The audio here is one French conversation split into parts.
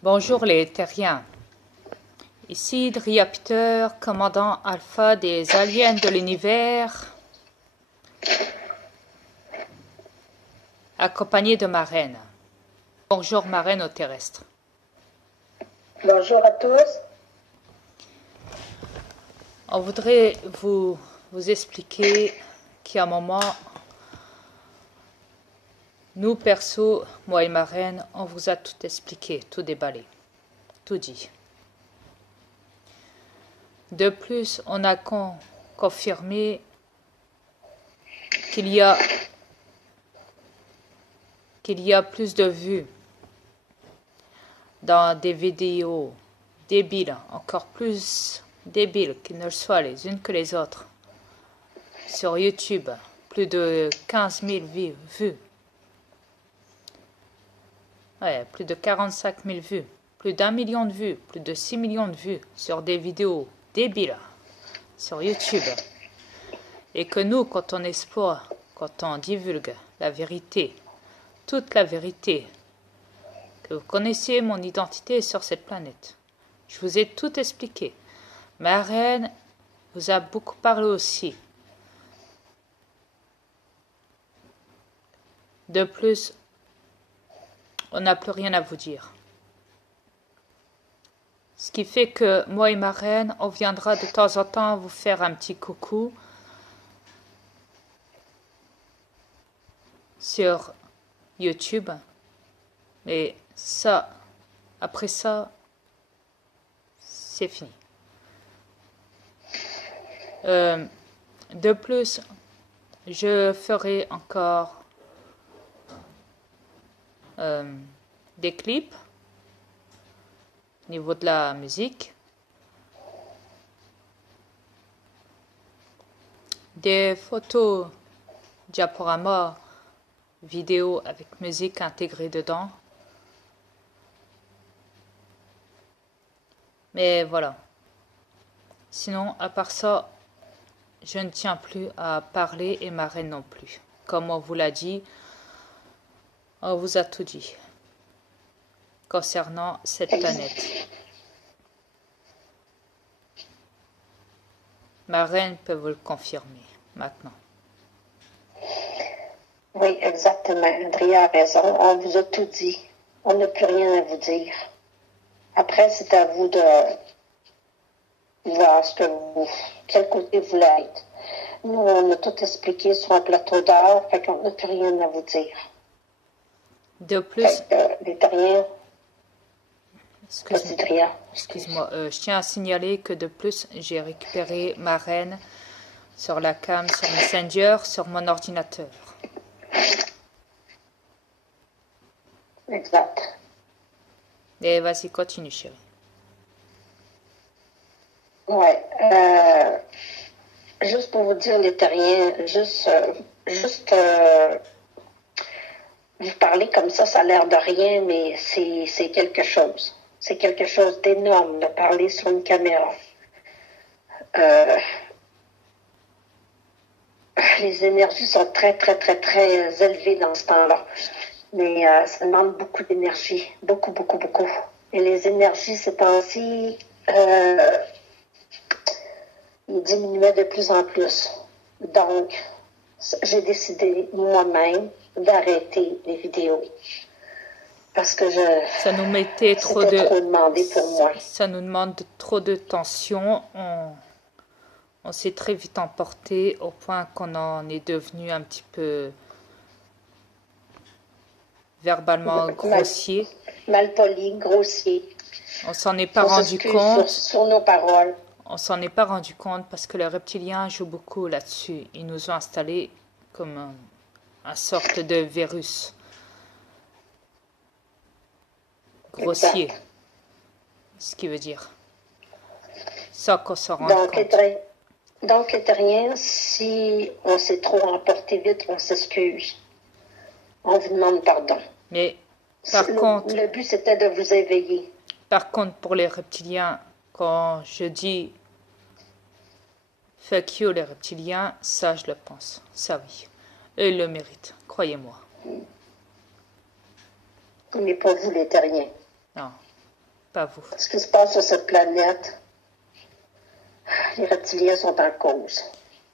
Bonjour les terriens. Ici Dria Peter, commandant alpha des aliens de l'univers, accompagné de ma reine. Bonjour ma reine au terrestre. Bonjour à tous. On voudrait vous expliquer qu'à un moment, nous perso, moi et ma reine, on vous a tout expliqué, tout déballé, tout dit. De plus, on a confirmé qu'il y a plus de vues dans des vidéos débiles, encore plus débiles qu'ils ne le soient les unes que les autres, sur YouTube, plus de 15 000 vues. Ouais, plus de 45 000 vues, plus d'1 million de vues, plus de 6 millions de vues sur des vidéos débiles sur YouTube. Et que nous, quand on explore, quand on divulgue la vérité, toute la vérité, que vous connaissiez mon identité sur cette planète. Je vous ai tout expliqué. Ma reine vous a beaucoup parlé aussi. De plus, on n'a plus rien à vous dire. Ce qui fait que moi et ma reine, on viendra de temps en temps vous faire un petit coucou sur YouTube. Mais ça, après ça, c'est fini. De plus, je ferai encore des clips au niveau de la musique, des photos diaporama vidéo avec musique intégrée dedans. Mais voilà. Sinon, à part ça, je ne tiens plus à parler et ma reine non plus. Comme on vous l'a dit, on vous a tout dit concernant cette planète. Ma reine peut vous le confirmer maintenant. Oui, exactement. Andrea a raison. On vous a tout dit. On n'a plus rien à vous dire. Après, c'est à vous de voir quel côté vous voulez être. Nous, on a tout expliqué sur un plateau d'or, fait qu'on n'a plus rien à vous dire. De plus, les terriens. Excuse-moi, je tiens à signaler que de plus, j'ai récupéré ma reine sur la cam, sur Messenger, sur mon ordinateur. Exact. Et vas-y, continue, chérie. Ouais. Juste pour vous dire, les terriens, vous parlez comme ça a l'air de rien, mais c'est quelque chose. C'est quelque chose d'énorme de parler sur une caméra. Les énergies sont très, très, très, très élevées dans ce temps-là. Mais ça demande beaucoup d'énergie. Beaucoup, beaucoup, beaucoup. Et les énergies, ces temps-ci, ils diminuaient de plus en plus. Donc, j'ai décidé moi-même d'arrêter les vidéos. Parce que ça nous mettait trop demandé pour moi. Ça nous demande trop de tension. On s'est très vite emporté au point qu'on en est devenu un petit peu verbalement grossier. Malpoli, grossier. On s'en est pas rendu compte. Sur nos paroles. On s'en est pas rendu compte parce que les reptiliens jouent beaucoup là-dessus. Ils nous ont installés comme un sorte de virus grossier. Exact. Ce qui veut dire ça qu'on s'en rend compte. Donc, les terriens, si on s'est trop emporté vite, on s'excuse. On vous demande pardon. Mais par contre, le but c'était de vous éveiller. Par contre, pour les reptiliens, quand je dis fuck you les reptiliens, ça je le pense. Ça oui. Eux ils le méritent, croyez-moi. Mais pas vous les terriens. Non. pas vous. Ce qui se passe sur cette planète, les reptiliens sont en cause.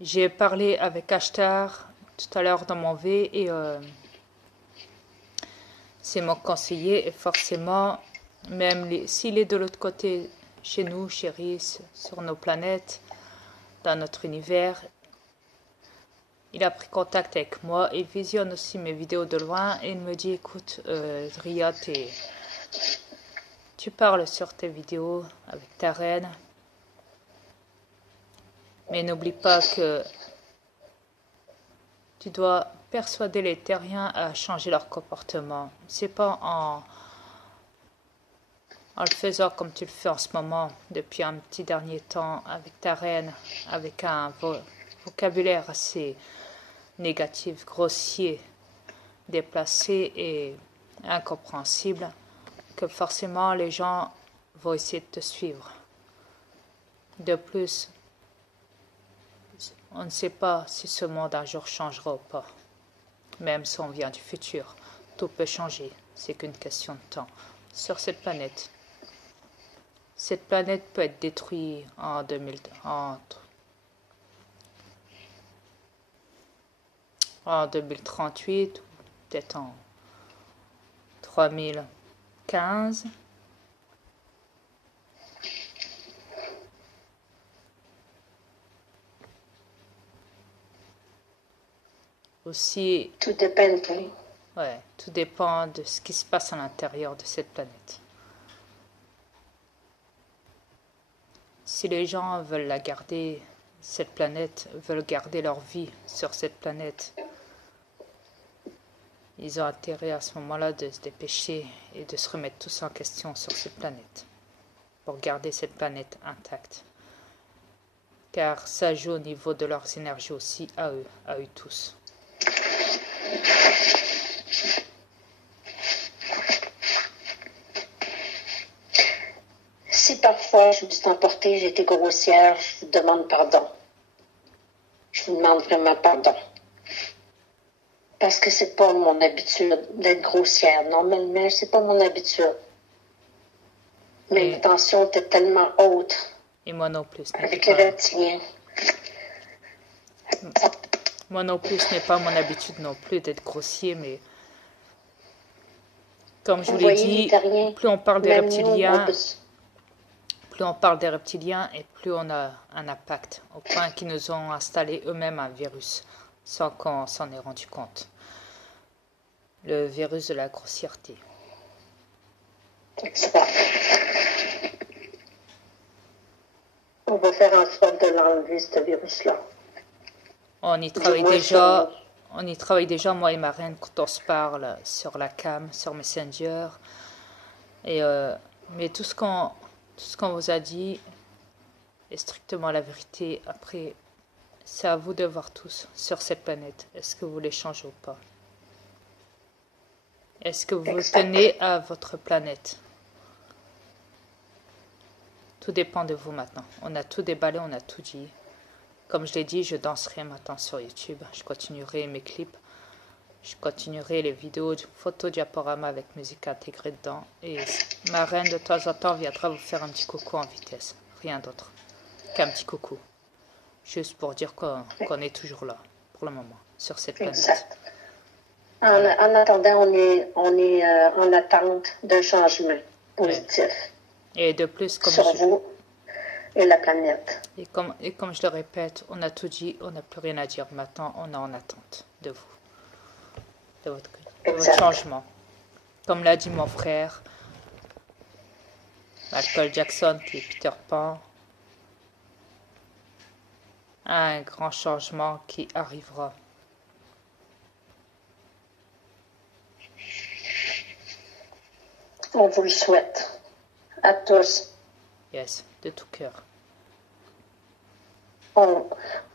J'ai parlé avec Ashtar tout à l'heure dans mon V et c'est mon conseiller et forcément, même s'il est de l'autre côté, chez nous, chez Rhys, sur nos planètes, dans notre univers, il a pris contact avec moi, il visionne aussi mes vidéos de loin et il me dit, écoute, Ria, tu parles sur tes vidéos avec ta reine, mais n'oublie pas que tu dois persuader les terriens à changer leur comportement. C'est pas en le faisant comme tu le fais en ce moment, depuis un petit dernier temps, avec ta reine, avec un vocabulaire assez négatif, grossier, déplacé et incompréhensible, que forcément les gens vont essayer de te suivre. De plus, on ne sait pas si ce monde un jour changera ou pas. Même si on vient du futur, tout peut changer, c'est qu'une question de temps. Sur cette planète peut être détruite en 2038 ou peut-être en 3015. Aussi, Tout dépend de lui. ouais, tout dépend de ce qui se passe à l'intérieur de cette planète. Si les gens veulent la garder, cette planète, veulent garder leur vie sur cette planète, ils ont intérêt à ce moment-là de se dépêcher et de se remettre tous en question sur cette planète, pour garder cette planète intacte. Car ça joue au niveau de leurs énergies aussi, à eux tous. Si parfois je me suis emportée, j'ai été grossière, je vous demande pardon. Je vous demande vraiment pardon. Parce que c'est pas mon habitude d'être grossière. Normalement, c'est pas mon habitude. Mais l'intention était tellement haute. Et moi non plus. Avec les reptiliens. Moi non plus, ce n'est pas mon habitude non plus d'être grossier, mais comme je vous l'ai dit, plus on parle des reptiliens, et plus on a un impact, au point qu'ils nous ont installé eux-mêmes un virus, sans qu'on s'en ait rendu compte. Le virus de la grossièreté. On va faire en sorte de l'enlever, ce virus-là. On y travaille déjà, moi et ma reine, quand on se parle sur la cam, sur Messenger. Et, mais tout ce qu'on vous a dit est strictement la vérité. Après, c'est à vous de voir tous sur cette planète. Est-ce que vous voulez changer ou pas? Est-ce que vous tenez à votre planète? Tout dépend de vous maintenant. On a tout déballé, on a tout dit. Comme je l'ai dit, je danserai maintenant sur YouTube. Je continuerai mes clips. Je continuerai les vidéos, photos diaporama avec musique intégrée dedans. Et ma reine, de temps en temps, viendra vous faire un petit coucou en vitesse. Rien d'autre qu'un petit coucou. Juste pour dire qu'on est toujours là, pour le moment, sur cette planète. Exact. En attendant, on est en attente d'un changement positif. Ouais. Et de plus, comme sur vous et la planète. Et comme je le répète, on a tout dit, on n'a plus rien à dire. Maintenant, on est en attente de vous, de votre changement. Comme l'a dit mon frère, Michael Jackson, qui est Peter Pan, un grand changement qui arrivera. On vous le souhaite, à tous. Yes, de tout cœur.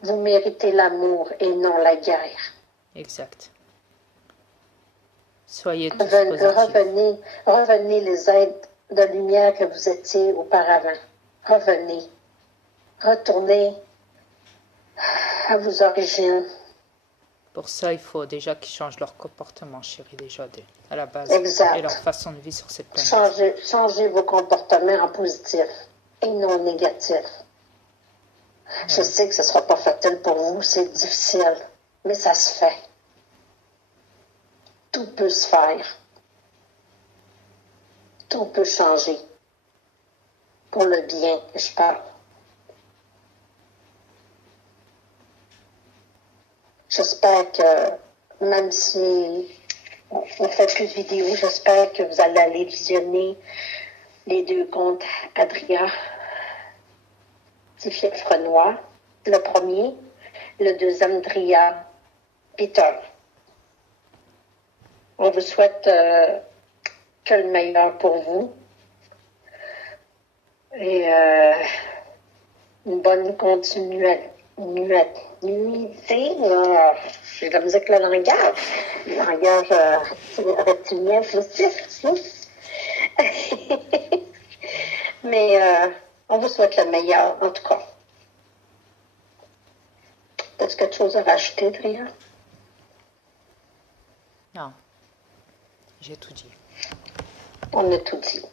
Vous méritez l'amour et non la guerre. Exact. Soyez tous positifs. Revenez les êtres de lumière que vous étiez auparavant. Revenez. Retournez à vos origines. Pour ça, il faut déjà qu'ils changent leur comportement, chérie, déjà, à la base. Exact. Et leur façon de vivre sur cette planète. Changez vos comportements en positif et non négatif. Je sais que ce ne sera pas facile pour vous, c'est difficile, mais ça se fait. Tout peut se faire. Tout peut changer. Pour le bien que je parle. J'espère que, même si on fait plus de vidéos, j'espère que vous allez aller visionner les 2 comptes Adria Tifief-Renoir. Le premier, le deuxième Dria Peter. On vous souhaite que le meilleur pour vous. Et une bonne continuité. J'ai de la musique le langage. Le langage reptilien, fautif. Mais on vous souhaite le meilleur, en tout cas. Est-ce quelque chose à rajouter, Dria? Non. J'ai tout dit. On a tout dit.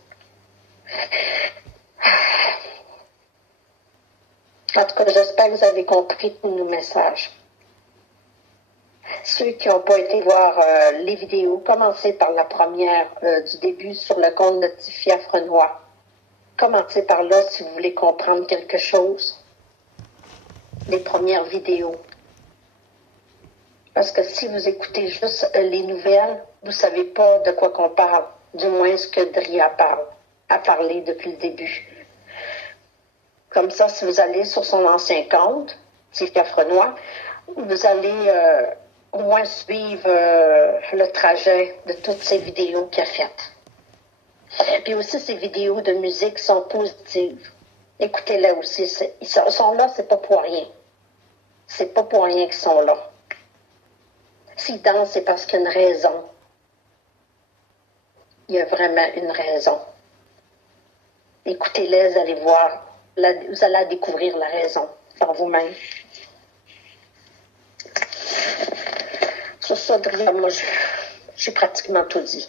En tout cas, j'espère que vous avez compris tous nos messages. Ceux qui n'ont pas été voir les vidéos, commencez par la première du début sur le compte de Tifief-Renoir. Commencez par là si vous voulez comprendre quelque chose. Les premières vidéos. Parce que si vous écoutez juste les nouvelles, vous ne savez pas de quoi qu'on parle. Du moins ce que Dria a parlé depuis le début. Comme ça, si vous allez sur son ancien compte, Tifief-Renoir, vous allez au moins suivre le trajet de toutes ces vidéos qu'il a faites. Puis aussi, ces vidéos de musique sont positives. Écoutez-les aussi. Ils sont là, c'est pas pour rien. C'est pas pour rien qu'ils sont là. S'ils dansent, c'est parce qu'il y a une raison. Il y a vraiment une raison. Écoutez-les, vous allez voir. Vous allez découvrir la raison par vous-même. Sur ça, Dria, moi, j'ai pratiquement tout dit.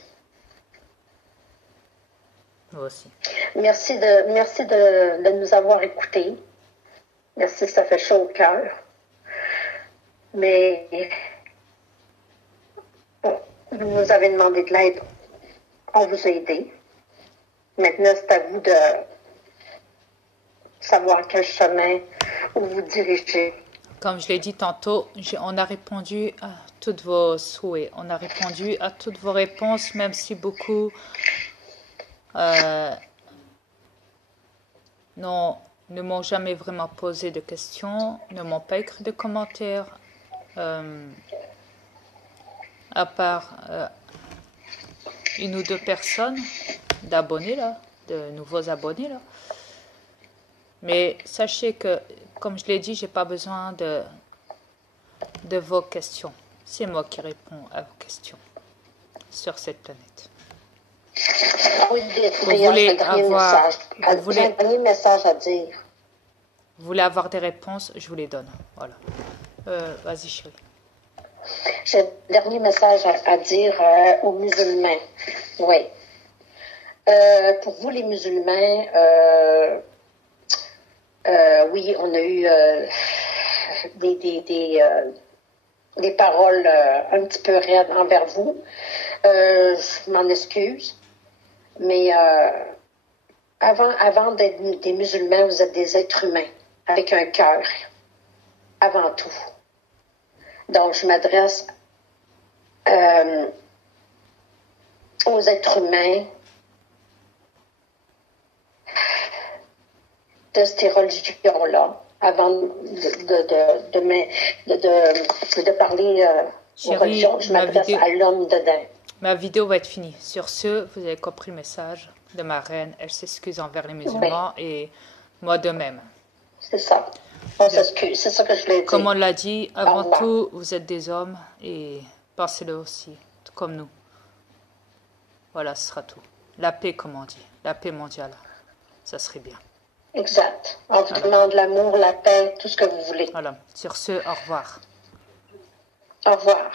Moi aussi. Merci de nous avoir écoutés. Merci, ça fait chaud au cœur. Mais vous nous avez demandé de l'aide. On vous a aidé. Maintenant, c'est à vous de savoir quel chemin où vous dirigez. Comme je l'ai dit tantôt, on a répondu à tous vos souhaits. On a répondu à toutes vos réponses, même si beaucoup ne m'ont jamais vraiment posé de questions, ne m'ont pas écrit de commentaires, à part une ou deux personnes d'abonnés là, de nouveaux abonnés là. Mais sachez que, comme je l'ai dit, j'ai pas besoin de vos questions. C'est moi qui réponds à vos questions sur cette planète. Oui, vous voulez avoir un dernier message à dire. Vous voulez avoir des réponses, je vous les donne. Voilà. Vas-y, chérie. J'ai un dernier message à dire aux musulmans. Oui. Pour vous, les musulmans, oui, on a eu des paroles un petit peu raides envers vous. Je m'en excuse. Mais avant d'être des musulmans, vous êtes des êtres humains avec un cœur, avant tout. Donc, je m'adresse aux êtres humains de ces religions-là, avant de parler aux religions. Je m'adresse à l'homme dedans. Ma vidéo va être finie. Sur ce, vous avez compris le message de ma reine. Elle s'excuse envers les musulmans et moi de même. C'est ça. On s'excuse. C'est ça que je voulais dire. Comme on l'a dit, avant tout, vous êtes des hommes et pensez-le aussi, tout comme nous. Voilà, ce sera tout. La paix, comme on dit. La paix mondiale. Ça serait bien. Exact. On vous demande l'amour, la paix, tout ce que vous voulez. Voilà. Sur ce, au revoir. Au revoir.